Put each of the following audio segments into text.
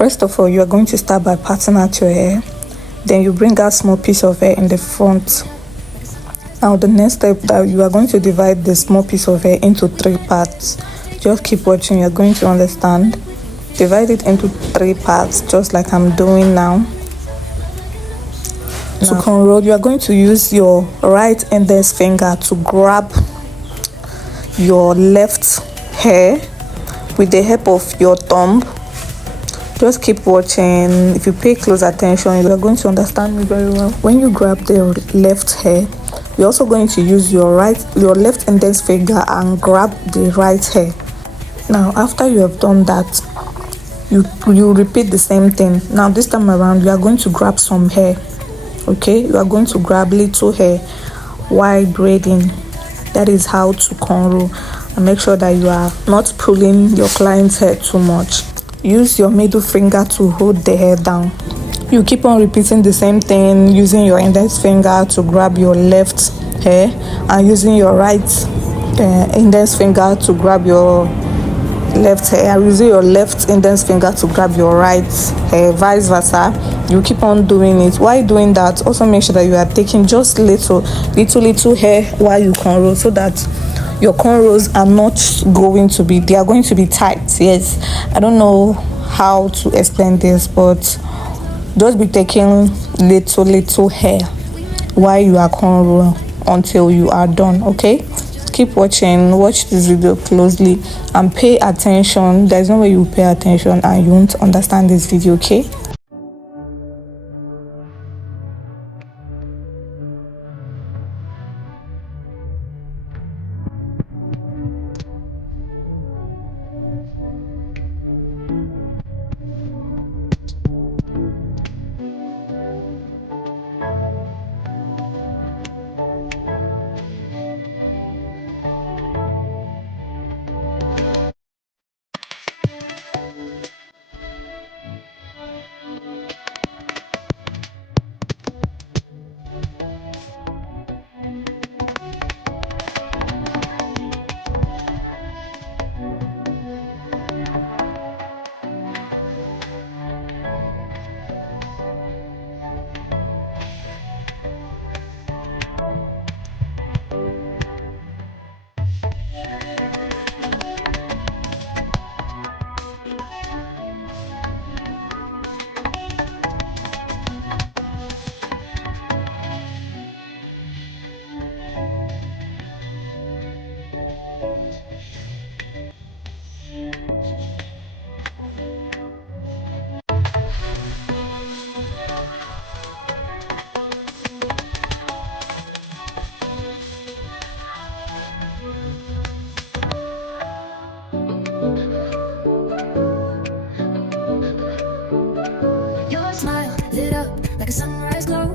First of all, you are going to start by parting out your hair. Then you bring out small piece of hair in the front. Now the next step, that you are going to divide the small piece of hair into 3 parts. Just keep watching, you're going to understand. Divide it into 3 parts, just like I'm doing now. To cornrow, you are going to use your right index finger to grab your left hair with the help of your thumb. Just keep watching. If you pay close attention, you are going to understand me very well. When you grab the left hair, you're also going to use your left index finger and grab the right hair. Now after you have done that, you repeat the same thing. Now this time around, you are going to grab some hair. Okay, you are going to grab little hair while braiding. That is how to cornrow. And make sure that you are not pulling your client's hair too much. Use your middle finger to hold the hair down. You keep on repeating the same thing, using your index finger to grab your left hair and using your right index finger to grab your left hair, using your left index finger to grab your right hair, vice versa. You keep on doing it. While doing that, also make sure that you are taking just little hair while you cornrow, so that your cornrows are not going to be, they are going to be tight. Yes, I don't know how to explain this, but just be taking little hair while you are cornrow until you are done. Okay, keep watching, watch this video closely and pay attention. There's no way you pay attention and you won't understand this video. Okay. Smile lit up like a sunrise glow,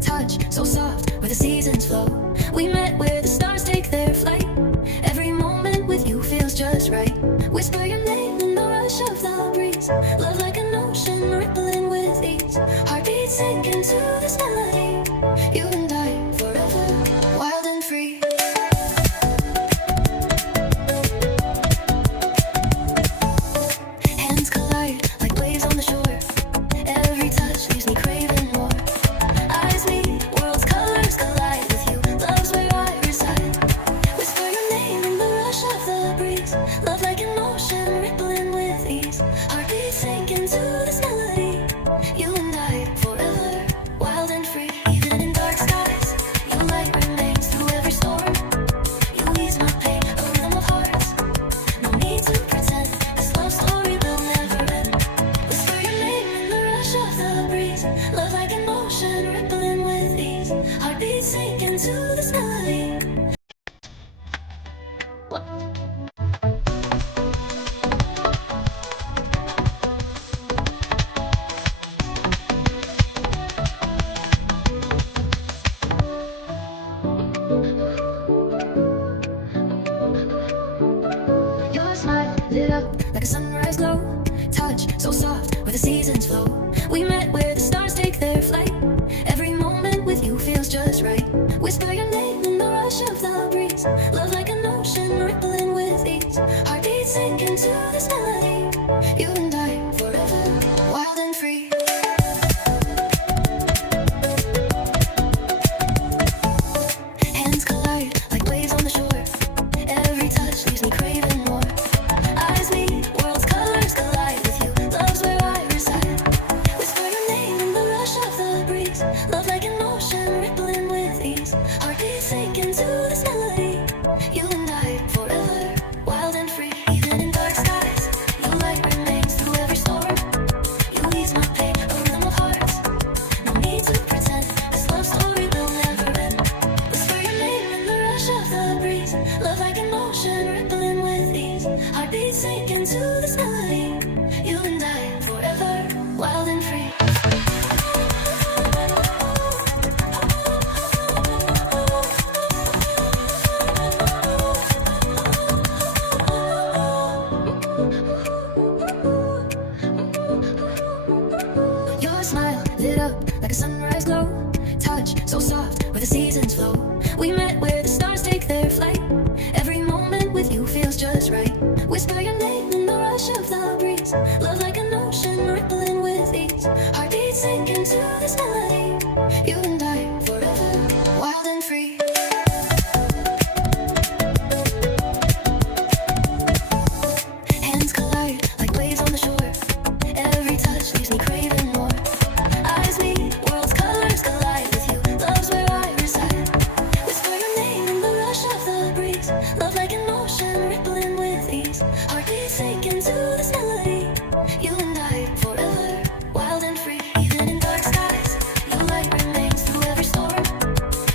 touch so soft where the seasons flow. We met where the stars take their flight. Every moment with you feels just right. Whisper your name in the rush of the breeze. Love like an ocean rippling with ease. Heartbeat sink into this melody. You and I forever, wild and free. Hands collide like waves on the shore. Every touch leaves me craving more. Eyes meet, worlds colors collide with you. Love's where I reside. Whisper your name in the rush of the breeze. Love like an ocean rippling with ease. Heartbeat sink into this melody. You and I forever, wild and free. Even in dark skies, your light remains through every storm. You ease my pain, a rhythm of hearts. No need to pretend, this love story will never end. Whisper your name in the rush of the breeze. Love like an ocean rippling with ease. Heartbeat sink into this melody. Your smile lit up like a sunrise glow, touch so soft where the seasons flow. We met where the stars take their flight. Every moment with you feels just right. Whisper your name in the rush of the breeze. Love like an ocean rippling with ease. Heartbeat sink into this melody. You and I forever, lit up like a sunrise glow. Touch so soft where the seasons flow. We met where the stars take their flight. Every moment with you feels just right. Whisper your name in the rush of the breeze. Love like an ocean rippling with ease. Heartbeats sink into this melody. You and I forever, wild and free. Hands collide like waves on the shore. Every touch leaves me craving more. Eyes meet, worlds colors collide with you. Love's where I reside. Whisper your name in the rush of the breeze. Love like an ocean rippling with ease. Heartbeats sink into this melody. You and I forever, wild and free. Even in dark skies, your light remains through every storm.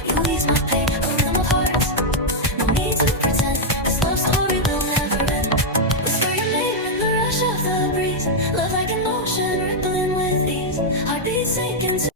You ease my pain, a rhythm of hearts. No need to pretend, this love story will never end. Whisper your name in the rush of the breeze. Love like an ocean rippling with ease. Heartbeats sink into